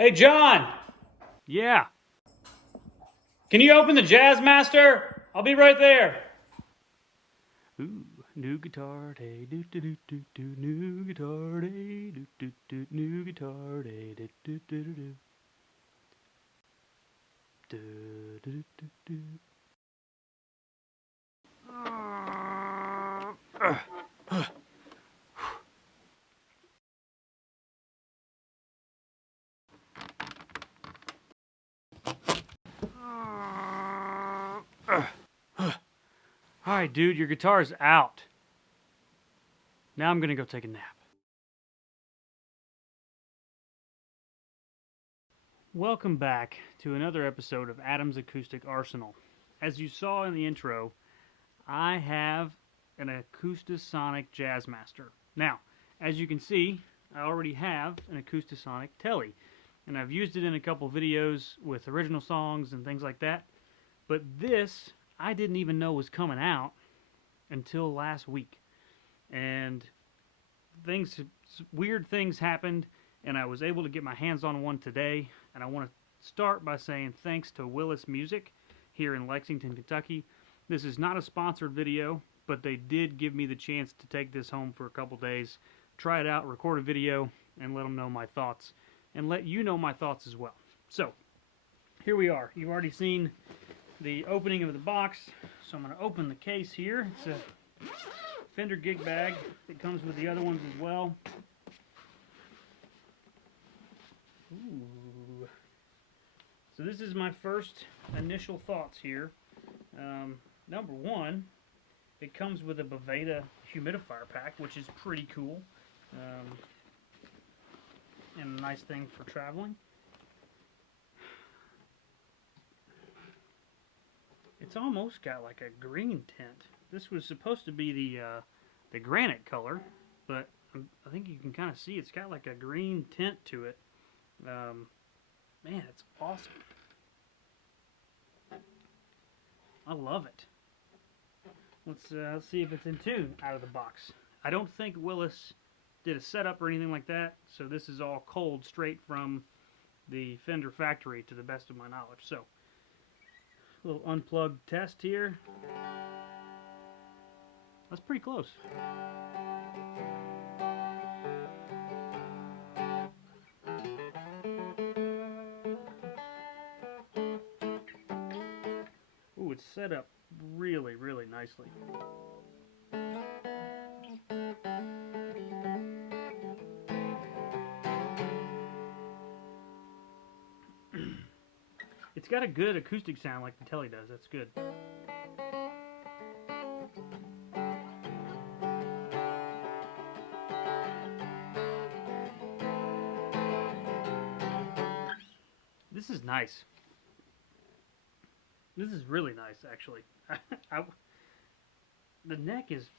Hey, John! Yeah. Can you open the Jazzmaster? I'll be right there. Ooh, new guitar day, do do do do do. New guitar day, do do do. New guitar day, do do do do do. Do do do do. Alright, dude, your guitar's out. Now I'm gonna go take a nap. Welcome back to another episode of Adam's Acoustic Arsenal. As you saw in the intro, I have an Acoustasonic Jazzmaster. Now, as you can see, I already have an Acoustasonic Telly, and I've used it in a couple videos with original songs and things like that. But this, I didn't even know was coming out until last week. And weird things happened, and I was able to get my hands on one today. And I want to start by saying thanks to Willis Music here in Lexington, Kentucky. This is not a sponsored video, but they did give me the chance to take this home for a couple days, try it out, record a video, and let them know my thoughts, and let you know my thoughts as well. So, here we are. You've already seen the opening of the box, so I'm going to open the case here. It's a Fender gig bag that comes with the other ones as well. Ooh. So this is my first initial thoughts here. Number one, it comes with a Boveda humidifier pack, which is pretty cool, and a nice thing for traveling. It's almost got like a green tint. This was supposed to be the granite color, but I think you can kind of see it's got like a green tint to it. Man, it's awesome. I love it. Let's see if it's in tune out of the box. I don't think Willis did a setup or anything like that, so this is all cold straight from the Fender factory to the best of my knowledge. So, a little unplugged test here. That's pretty close. Ooh, it's set up really, really nicely. It's got a good acoustic sound like the Telly does. That's good. This is nice. This is really nice, actually. The neck is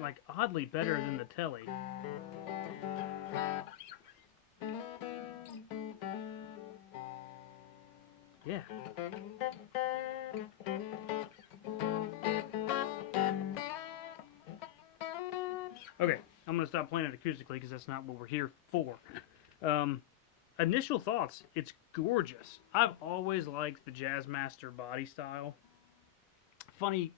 like oddly better than the Telly. Yeah. Okay, I'm gonna stop playing it acoustically because that's not what we're here for. Initial thoughts, it's gorgeous. I've always liked the Jazzmaster body style.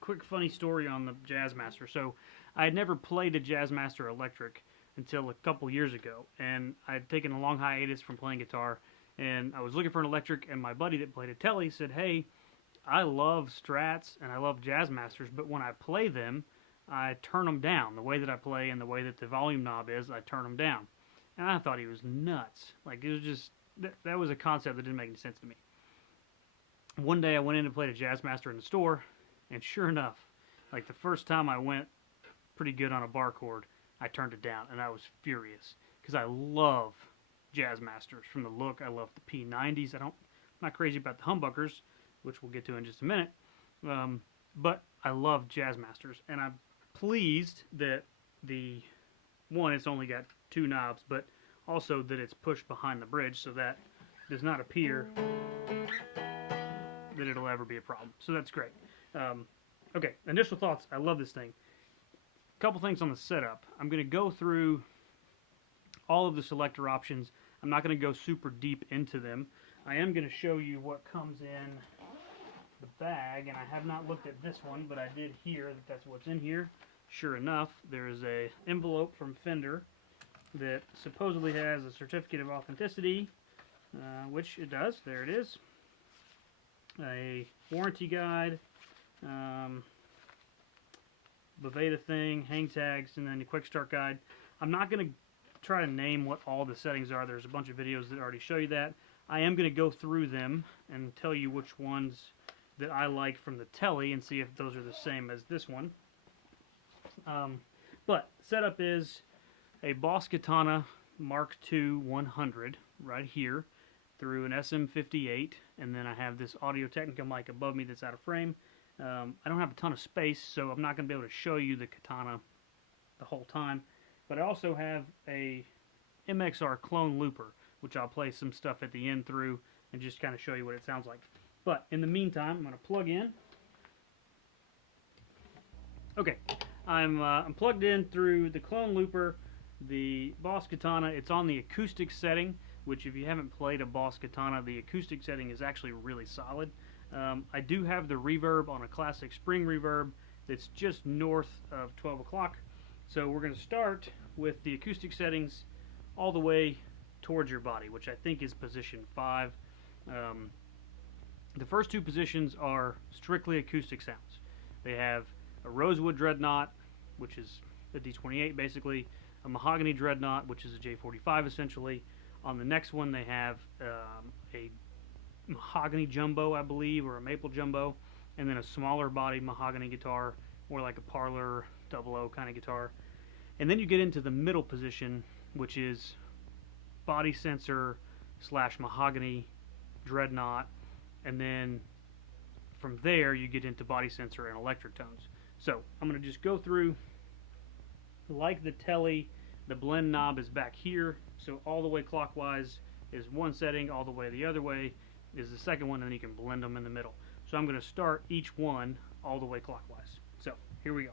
Quick funny story on the Jazzmaster. So, I had never played a Jazzmaster electric until a couple years ago, and I had taken a long hiatus from playing guitar, and I was looking for an electric, and my buddy that played a Telly said, hey, I love Strats and I love Jazzmasters, but when I play them, I turn them down. The way that I play and the way that the volume knob is, I turn them down. And I thought he was nuts. Like, it was just, that was a concept that didn't make any sense to me. One day I went in and played a Jazzmaster in the store, and sure enough, like the first time I went pretty good on a bar chord, I turned it down, and I was furious. Because I love Jazzmasters. From the look, I love the P90s. I'm not crazy about the humbuckers, which we'll get to in just a minute. But I love Jazzmasters, and I'm pleased that it's only got two knobs, but also that it's pushed behind the bridge, so that does not appear that it'll ever be a problem. So that's great. Okay, initial thoughts. I love this thing. A couple things on the setup. I'm going to go through all of the selector options. I'm not going to go super deep into them. I am going to show you what comes in the bag, and I have not looked at this one, but I did hear that that's what's in here. Sure enough, there is a envelope from Fender that supposedly has a certificate of authenticity, which it does. There it is. A warranty guide, Boveda thing, hang tags, and then the quick start guide. I'm not going to try to name what all the settings are. There's a bunch of videos that already show you that. I am going to go through them and tell you which ones that I like from the telly and see if those are the same as this one. But setup is a Boss Katana Mark II 100 right here through an SM58, and then I have this Audio-Technica mic above me that's out of frame. I don't have a ton of space, so I'm not going to be able to show you the Katana the whole time. But I also have a MXR clone looper, which I'll play some stuff at the end through and just kind of show you what it sounds like. But in the meantime, I'm going to plug in. Okay, I'm plugged in through the clone looper, the Boss Katana. It's on the acoustic setting, which if you haven't played a Boss Katana, the acoustic setting is actually really solid. I do have the reverb on a classic spring reverb that's just north of 12 o'clock. So we're going to start with the acoustic settings all the way towards your body, which I think is position 5. The first two positions are strictly acoustic sounds. They have a rosewood dreadnought, which is a D28 basically, a mahogany dreadnought, which is a J45 essentially. On the next one they have a mahogany jumbo, I believe, or a maple jumbo, and then a smaller body mahogany guitar, more like a parlor 00 kind of guitar. And then you get into the middle position, which is body sensor / mahogany dreadnought, and then from there you get into body sensor and electric tones. So I'm going to just go through like the telly. The blend knob is back here, so all the way clockwise is one setting, all the way the other way is the second one, and then you can blend them in the middle. So I'm going to start each one all the way clockwise. So here we go.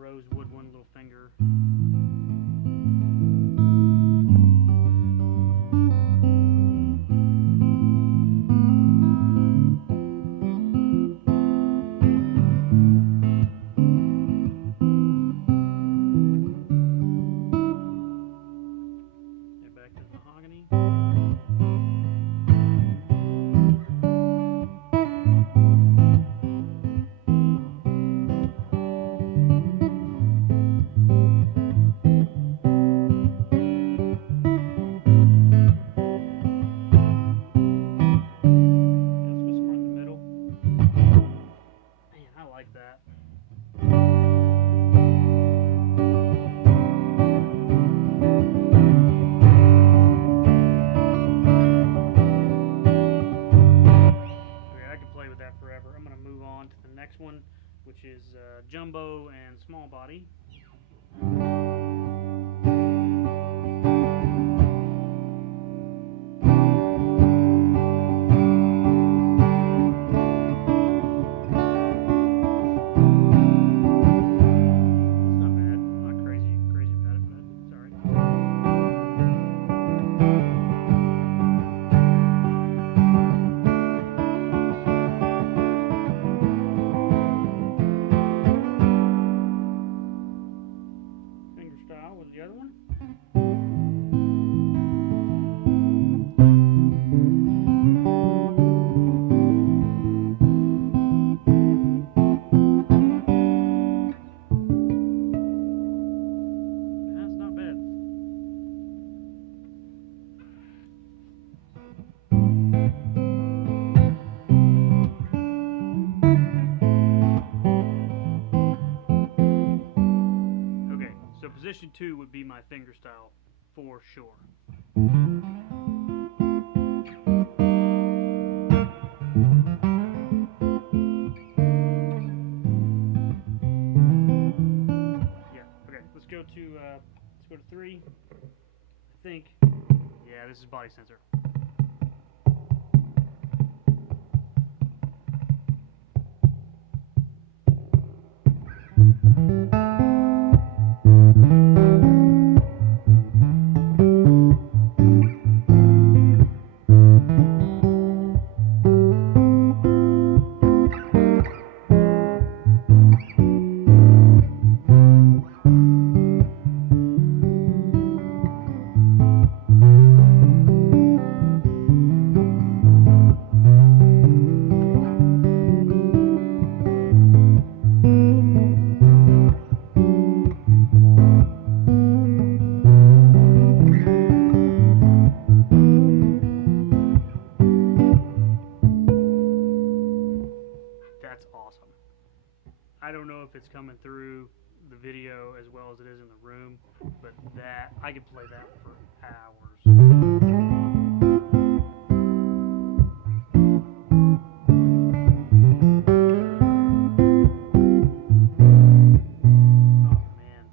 Rosewood one little finger. And back to the mahogany. Like that. Okay, I can play with that forever. I'm going to move on to the next one, which is jumbo and small body. Position 2 would be my finger style for sure. Yeah, okay, let's go to 3. I think, yeah, this is body sensor. That's awesome. I don't know if it's coming through the video as well as it is in the room, but that, I could play that for hours. Oh man.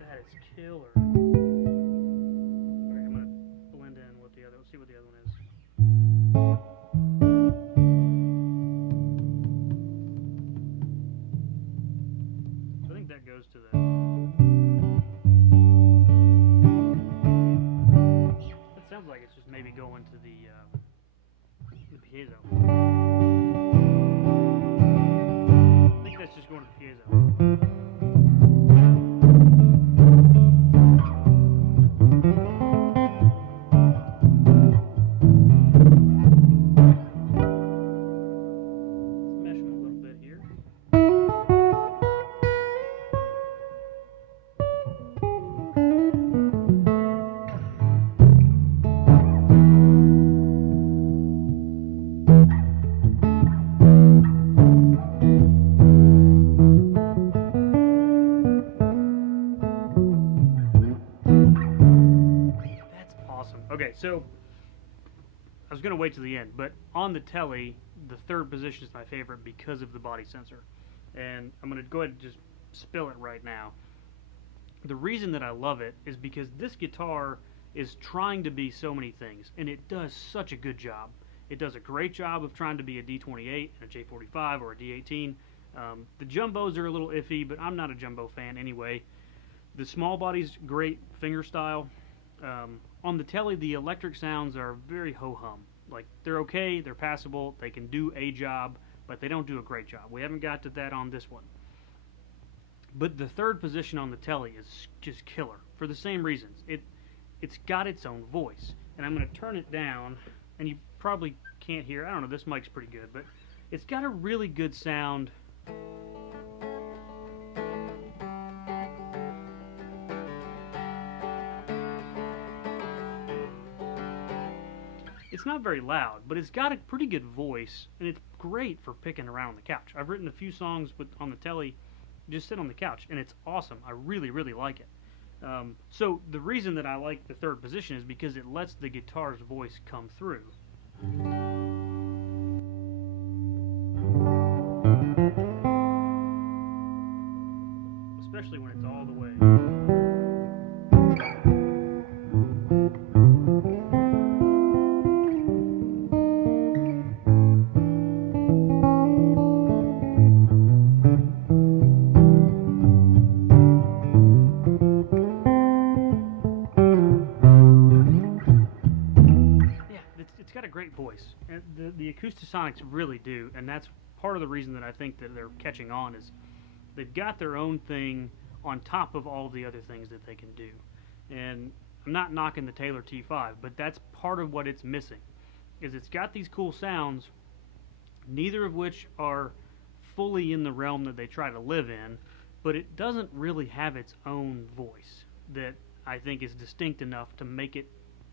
That is killer. Okay, I'm gonna blend in with the other, let's see what the other one is. So I think that goes to the... That sounds like it's just maybe going to the piezo. I think that's just going to the piezo. Okay, so I was going to wait to the end, but on the telly, the third position is my favorite because of the body sensor. And I'm going to go ahead and just spill it right now. The reason that I love it is because this guitar is trying to be so many things, and it does such a good job. It does a great job of trying to be a D28 and a J45 or a D18. The jumbos are a little iffy, but I'm not a jumbo fan anyway. The small body's great finger style. On the telly, the electric sounds are very ho-hum. Like, they're okay, they're passable, they can do a job, but they don't do a great job. We haven't got to that on this one. But the third position on the telly is just killer for the same reasons. It's got its own voice. And I'm going to turn it down, and you probably can't hear. I don't know, this mic's pretty good, but it's got a really good sound. It's not very loud, but it's got a pretty good voice, and it's great for picking around on the couch. I've written a few songs on the telly, just sit on the couch, and it's awesome. I really, really like it. So the reason that I like the third position is because it lets the guitar's voice come through. Especially when it's all the way. It's got a great voice, and the Acoustasonics really do, and that's part of the reason that I think that they're catching on is they've got their own thing on top of all the other things that they can do. And I'm not knocking the Taylor T5, but that's part of what it's missing, is it's got these cool sounds, neither of which are fully in the realm that they try to live in, but it doesn't really have its own voice that I think is distinct enough to make it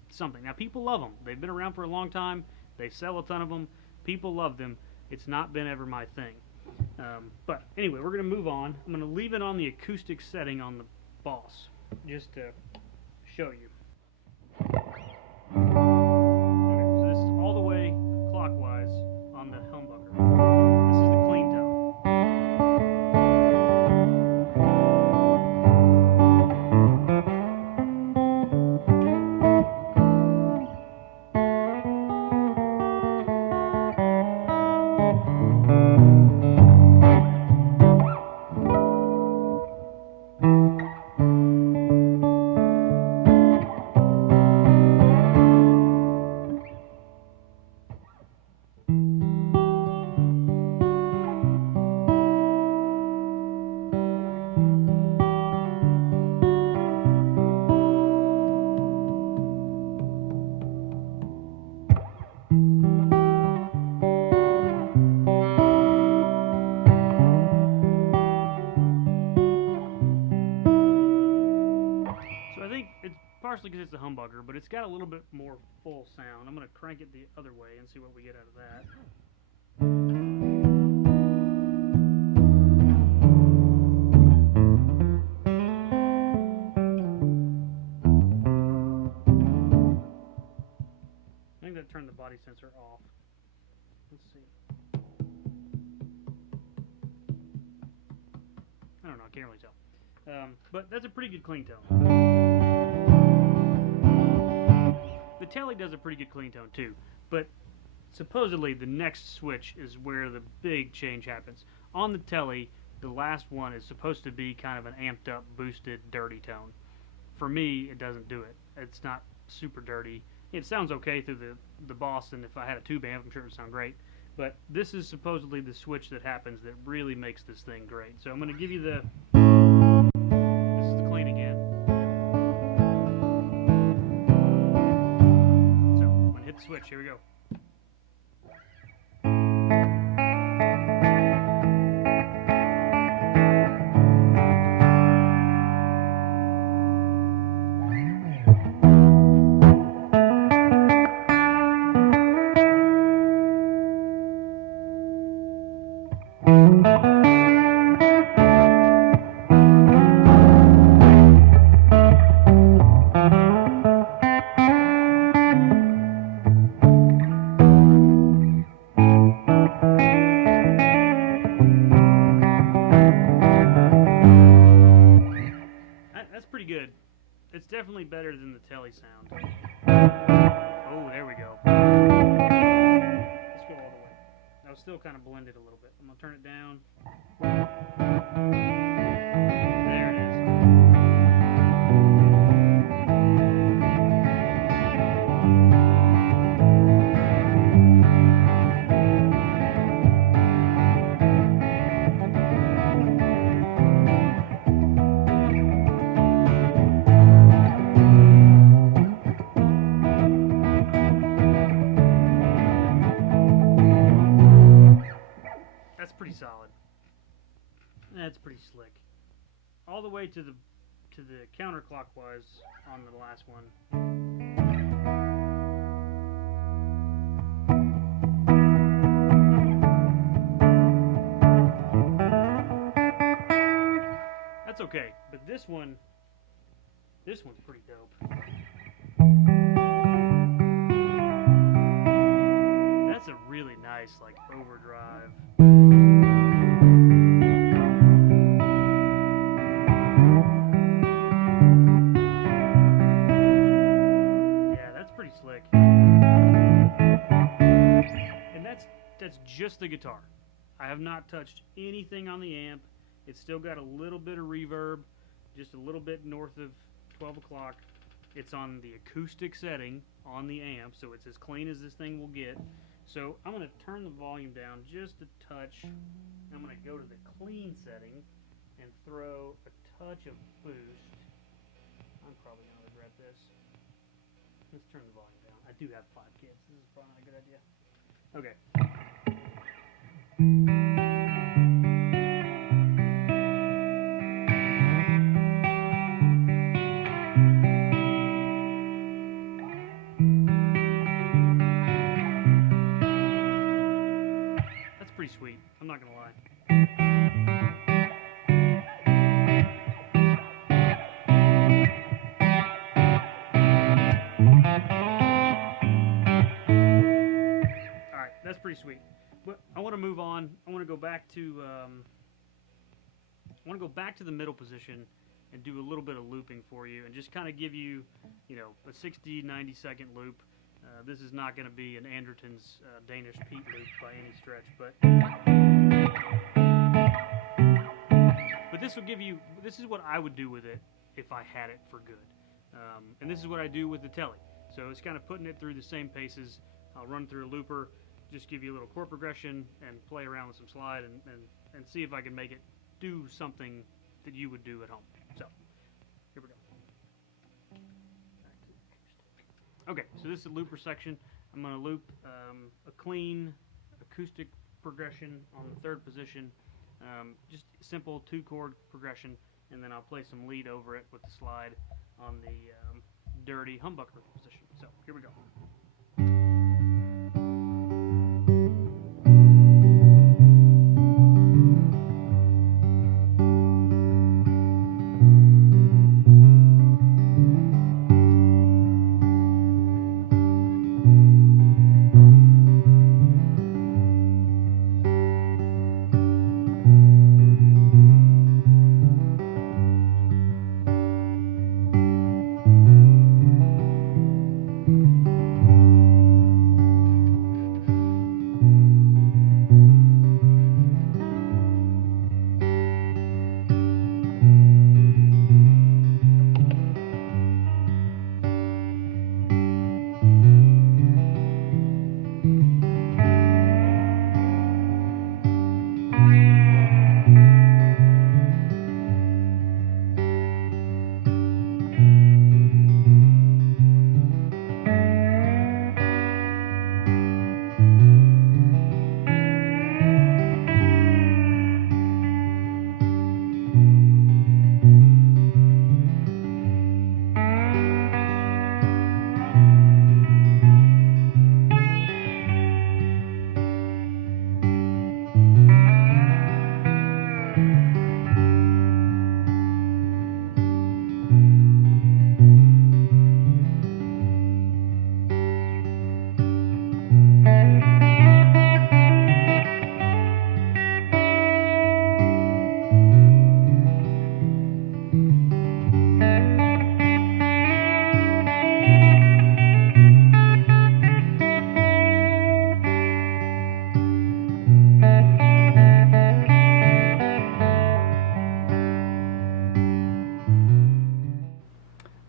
something. Now, people love them. They've been around for a long time. They sell a ton of them. People love them. It's not been ever my thing. But anyway, we're going to move on. I'm going to leave it on the acoustic setting on the Boss, just to show you. Okay, so this is all the way clockwise on the humbucker. This is the clean tone. Partially because it's a humbucker, but it's got a little bit more full sound. I'm going to crank it the other way and see what we get out of that. I think that turned the body sensor off. Let's see. I don't know, I can't really tell. But that's a pretty good clean tone. The Telly does a pretty good clean tone too, but supposedly the next switch is where the big change happens. On the Telly, the last one is supposed to be kind of an amped up, boosted, dirty tone. For me, it doesn't do it. It's not super dirty. It sounds okay through the Boss, and if I had a tube amp, I'm sure it would sound great. But this is supposedly the switch that happens that really makes this thing great. So I'm going to give you the... This is the clean again. Hit the switch, here we go. Good. It's definitely better than the Telly sound. Oh, there we go. Let's go all the way. That was still kind of blended a little bit. I'm going to turn it down. There it is. Solid. That's pretty slick. All the way to the counterclockwise on the last one. That's okay, but this one's pretty dope. That's a really nice like overdrive. Slick. And that's just the guitar. I have not touched anything on the amp. It's still got a little bit of reverb, just a little bit north of 12 o'clock. It's on the acoustic setting on the amp, so it's as clean as this thing will get. So I'm going to turn the volume down just a touch. I'm going to go to the clean setting and throw a touch of boost. I'm probably going to regret this. Let's turn the volume down. I do have 5 kids. This is probably not a good idea. Okay. That's pretty sweet. I'm not going to lie. go back to the middle position and do a little bit of looping for you, and just kind of give you, you know, a 60-90 second loop. This is not going to be an Anderton's Danish Pete loop by any stretch, but this will give you. This is what I would do with it if I had it for good, and this is what I do with the Telly. So it's kind of putting it through the same paces. I'll run through a looper, just give you a little chord progression, and play around with some slide, and see if I can make it do something that you would do at home. So, here we go. Okay, so this is the looper section. I'm going to loop a clean acoustic progression on the third position, just simple 2-chord progression, and then I'll play some lead over it with the slide on the dirty humbucker position. So, here we go.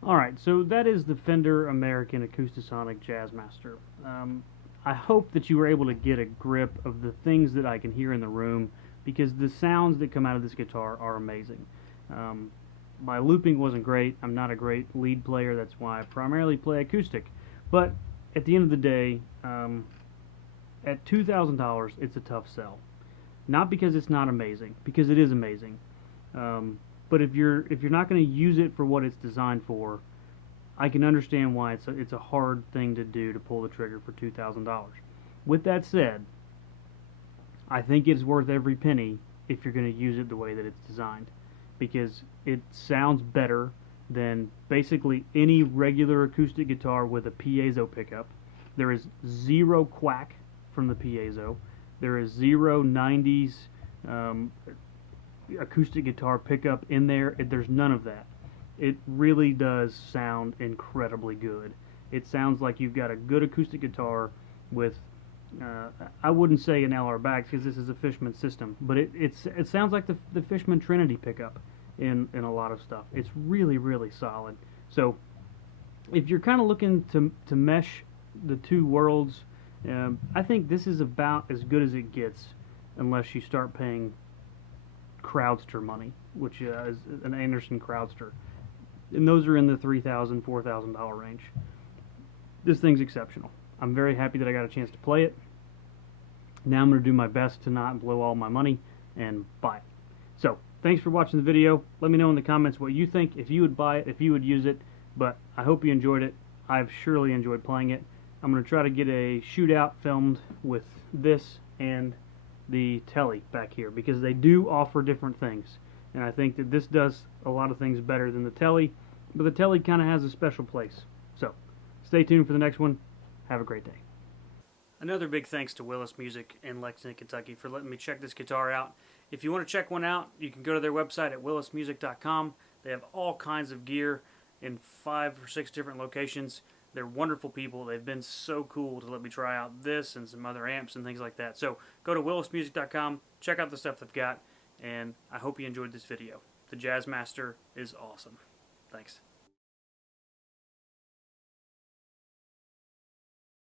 Alright, so that is the Fender American Acoustasonic Jazzmaster. I hope that you were able to get a grip of the things that I can hear in the room, because the sounds that come out of this guitar are amazing. My looping wasn't great. I'm not a great lead player. That's why I primarily play acoustic. But at the end of the day, at $2,000, it's a tough sell. Not because it's not amazing, because it is amazing. But if you're not going to use it for what it's designed for, I can understand why it's a hard thing to do, to pull the trigger for $2,000. With that said, I think it's worth every penny if you're going to use it the way that it's designed, because it sounds better than basically any regular acoustic guitar with a piezo pickup. There is zero quack from the piezo. There is zero 90s acoustic guitar pickup in there. There's none of that. It really does sound incredibly good. It sounds like you've got a good acoustic guitar with, I wouldn't say an LR back because this is a Fishman system, but it sounds like the Fishman Trinity pickup in a lot of stuff. It's really, really solid. So if you're kind of looking to mesh the two worlds, I think this is about as good as it gets, unless you start paying Crowdster money, which is an Anderson Crowdster, and those are in the $3,000, $4,000 range. This thing's exceptional. I'm very happy that I got a chance to play it. Now I'm going to do my best to not blow all my money and buy it. So thanks for watching the video. Let me know in the comments what you think, if you would buy it, if you would use it. But I hope you enjoyed it. I've surely enjoyed playing it. I'm going to try to get a shootout filmed with this and the Telly back here, because they do offer different things, and I think that this does a lot of things better than the Telly, but the Telly kind of has a special place. So stay tuned for the next one. Have a great day. Another big thanks to Willis Music in Lexington, Kentucky for letting me check this guitar out. If you want to check one out, you can go to their website at willismusic.com. They have all kinds of gear in 5 or 6 different locations. They're wonderful people. They've been so cool to let me try out this and some other amps and things like that. So go to willismusic.com, check out the stuff they've got, and I hope you enjoyed this video. The Jazzmaster is awesome. Thanks.